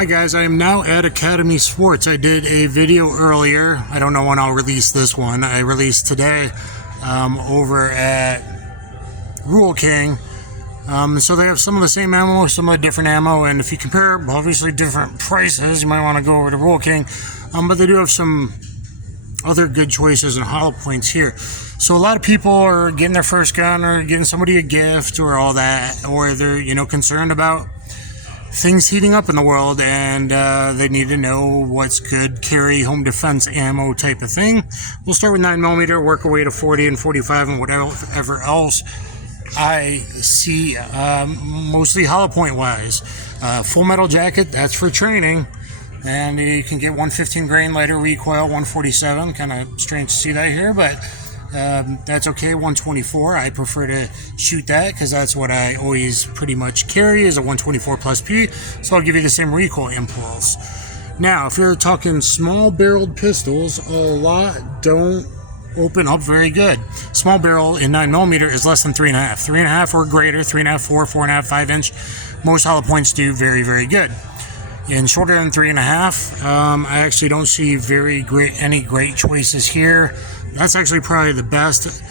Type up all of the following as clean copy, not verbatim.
Hi guys, I am now at Academy Sports. I did a video earlier. I don't know when I'll release this one. I released today over at Rule King. So they have some of the same ammo, some of the different ammo, and if you compare obviously different prices, you might want to go over to Rule King. But they do have some other good choices and Hollowpoints here. So a lot of people are getting their first gun or getting somebody a gift or all that, or they're concerned about things heating up in the world, and they need to know what's good carry home defense ammo type of thing. We'll start with 9mm, work our way to 40 and 45 and whatever else I see, mostly Hollowpoint wise. Full metal jacket, that's for training, and you can get 115 grain lighter recoil, 147. Kind of strange to see that here, but that's okay. 124, I prefer to shoot that because that's what I always pretty much carry is a 124 plus P, so I'll give you the same recoil impulse. Now if you're talking small barreled pistols, a lot don't open up very good. Small barrel in 9mm is less than 3.5 3.5 or greater, 3.5 4 4.5 5 inch. Most Hollowpoints do very good. In shorter than 3.5, I actually don't see any great choices here. That's actually probably the best.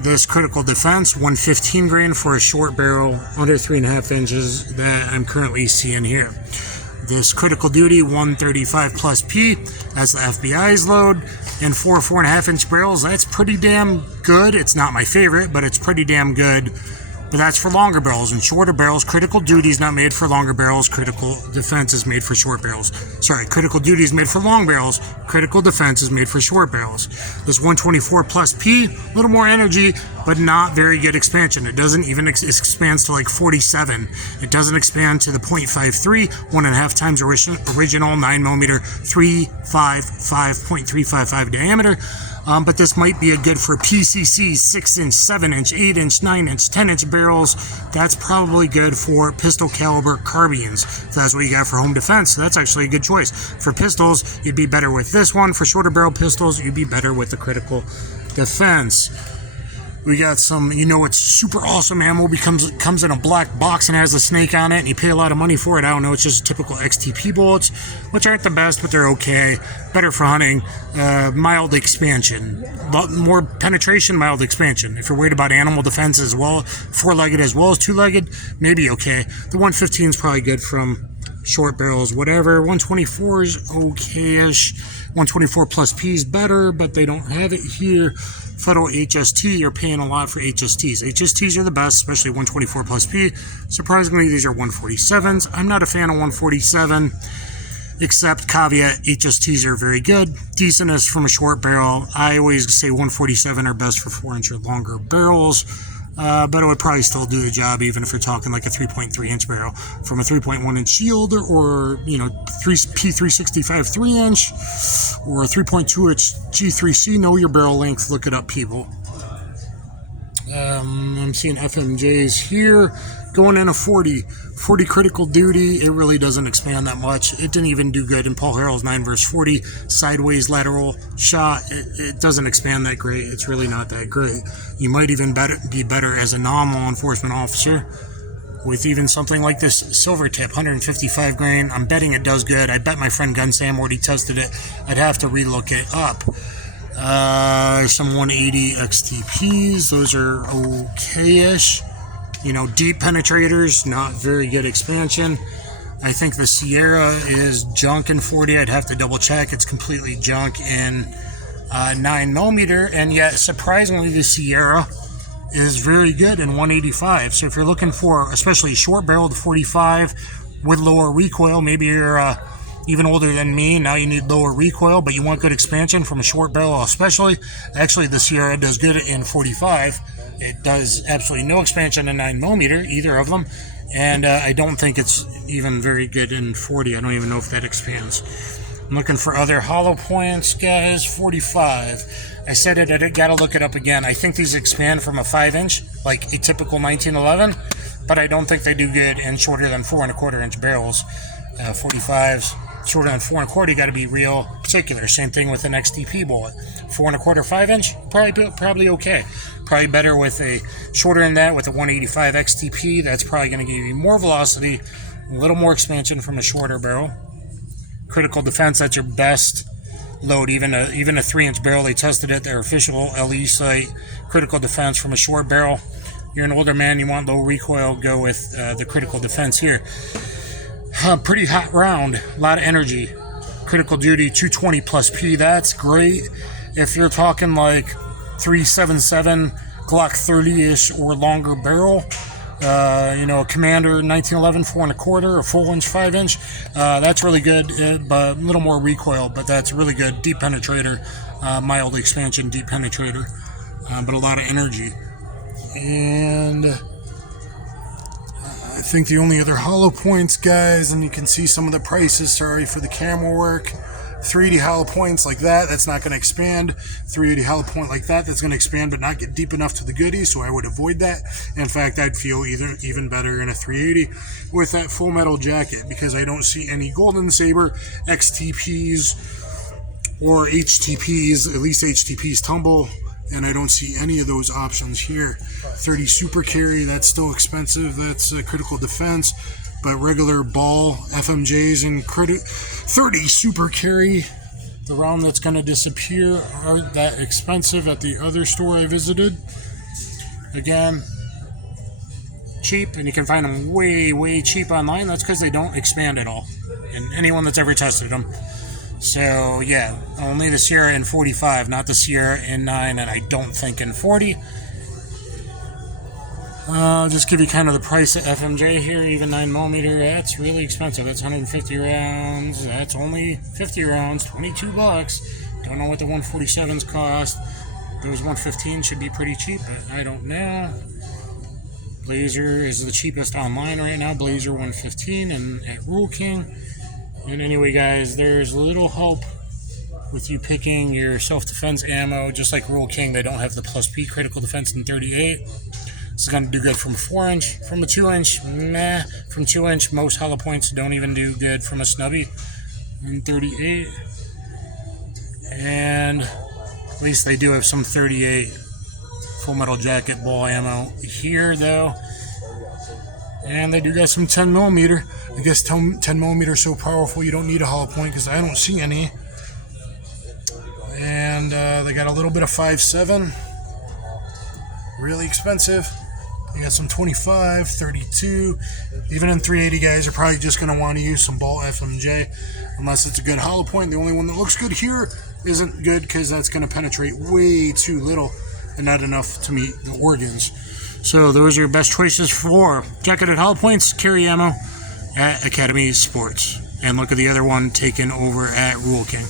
This critical defense, 115 grain for a short barrel under 3.5 inches that I'm currently seeing here. This critical duty, 135 plus P, that's the FBI's load, and 4.5 inch barrels, that's pretty damn good. It's not my favorite, but it's pretty damn good. But that's for longer barrels. And shorter barrels, critical duty is not made for longer barrels. Critical defense is made for short barrels. Sorry, critical duty is made for long barrels. Critical defense is made for short barrels. This 124 plus P, a little more energy, but not very good expansion. It doesn't even expand to like 47. It doesn't expand to the .53, 1.5 times original 9mm 355.355 diameter. But this might be a good for PCC 6-inch, 7-inch, 8-inch, 9-inch, 10-inch barrels. That's probably good for pistol caliber carbines. If that's what you got for home defense, that's actually a good choice. For pistols, you'd be better with this one. For shorter barrel pistols, you'd be better with the critical defense. We got some, it's super awesome ammo, comes in a black box and has a snake on it, and you pay a lot of money for it. I don't know, it's just typical XTP bullets, which aren't the best, but they're okay. Better for hunting. Mild expansion. More penetration, mild expansion. If you're worried about animal defense as well, four-legged as well as two-legged, maybe okay. The 115 is probably good from short barrels, whatever. 124 is okay-ish. 124 plus P is better, but they don't have it here. Federal HST, you're paying a lot for HSTs. HSTs are the best, especially 124 plus P. Surprisingly, these are 147s. I'm not a fan of 147, except caveat, HSTs are very good. Decentness from a short barrel. I always say 147 are best for 4-inch or longer barrels. But it would probably still do the job even if you're talking like a 3.3 inch barrel. From a 3.1 inch shield or P365 3-inch or a 3.2 inch G3C, know your barrel length, look it up, people. I'm seeing FMJs here going in a 40 critical duty. It really doesn't expand that much. It didn't even do good in Paul Harrell's 9vs40 sideways lateral shot. It doesn't expand that great. It's really not that great. You might even be better as a non-law enforcement officer with even something like this silver tip, 155 grain. I'm betting it does good. I bet my friend Gun Sam already tested it. I'd have to relook it up. Some 180 XTPs. Those are okay-ish. Deep penetrators, not very good expansion. I think the Sierra is junk in 40. I'd have to double check. It's completely junk in 9mm, and yet surprisingly the Sierra is very good in 185. So if you're looking for especially short barreled 45 with lower recoil, maybe you're even older than me, now you need lower recoil, but you want good expansion from a short barrel especially. Actually, the Sierra does good in 45. It does absolutely no expansion in 9mm, either of them, and I don't think it's even very good in 40. I don't even know if that expands. I'm looking for other Hollowpoints, guys. 45. I said it, I gotta look it up again. I think these expand from a 5-inch, like a typical 1911, but I don't think they do good in shorter than 4.25 inch barrels. 45s. Shorter than 4.25, you got to be real particular. Same thing with an XTP bullet. 4.25, 5-inch, probably okay. Probably better with a shorter than that with a 185 XTP. That's probably going to give you more velocity, a little more expansion from a shorter barrel. critical defense. That's your best load. Even a 3-inch barrel, they tested it, their official LE site. Critical defense from a short barrel. You're an older man, you want low recoil, go with the critical defense here. Pretty hot round, a lot of energy. Critical duty 220 plus P, that's great. If you're talking like 377 Glock 30-ish or longer barrel, a Commander 1911 4.25, a full-inch 5-inch, that's really good, but a little more recoil, but that's really good. Deep penetrator, mild expansion, deep penetrator, but a lot of energy. And I think the only other Hollowpoints, guys, and you can see some of the prices, sorry for the camera work. 380 Hollowpoints like that, that's not going to expand. 380 Hollowpoint like that, that's going to expand but not get deep enough to the goodies, so I would avoid that. In fact, I'd feel even better in a 380 with that full metal jacket, because I don't see any Golden Saber XTPs or HTPs, at least HTPs tumble, and I don't see any of those options here. 30 Super Carry, that's still expensive, that's critical defense, but regular ball FMJs and 30 Super Carry, the round that's going to disappear, aren't that expensive at the other store I visited. Again, cheap, and you can find them way cheap online. That's because they don't expand at all, and anyone that's ever tested them. So yeah, only the Sierra in 45, not the Sierra in 9, and I don't think in 40. I'll just give you kind of the price of FMJ here. Even 9mm, that's really expensive. That's 150 rounds. That's only 50 rounds, 22 bucks. Don't know what the 147s cost. Those 115 should be pretty cheap, but I don't know. Blazer is the cheapest online right now. Blazer 115 and at Rule King. And anyway, guys, there's little hope with you picking your self-defense ammo. Just like Rule King, they don't have the plus P critical defense in 38. This is going to do good from a 4-inch. From a 2-inch, meh. From 2-inch, most Hollowpoints don't even do good from a snubby in 38. And at least they do have some 38 full metal jacket ball ammo here, though. And they do got some 10mm. I guess 10mm is so powerful you don't need a Hollowpoint, because I don't see any. And they got a little bit of 5.7. Really expensive. They got some 25, 32. Even in 380, guys are probably just going to want to use some ball FMJ unless it's a good Hollowpoint. The only one that looks good here isn't good because that's going to penetrate way too little and not enough to meet the organs. So those are your best choices for jacketed Hollowpoints, carry ammo at Academy Sports. And look at the other one taken over at Rule King.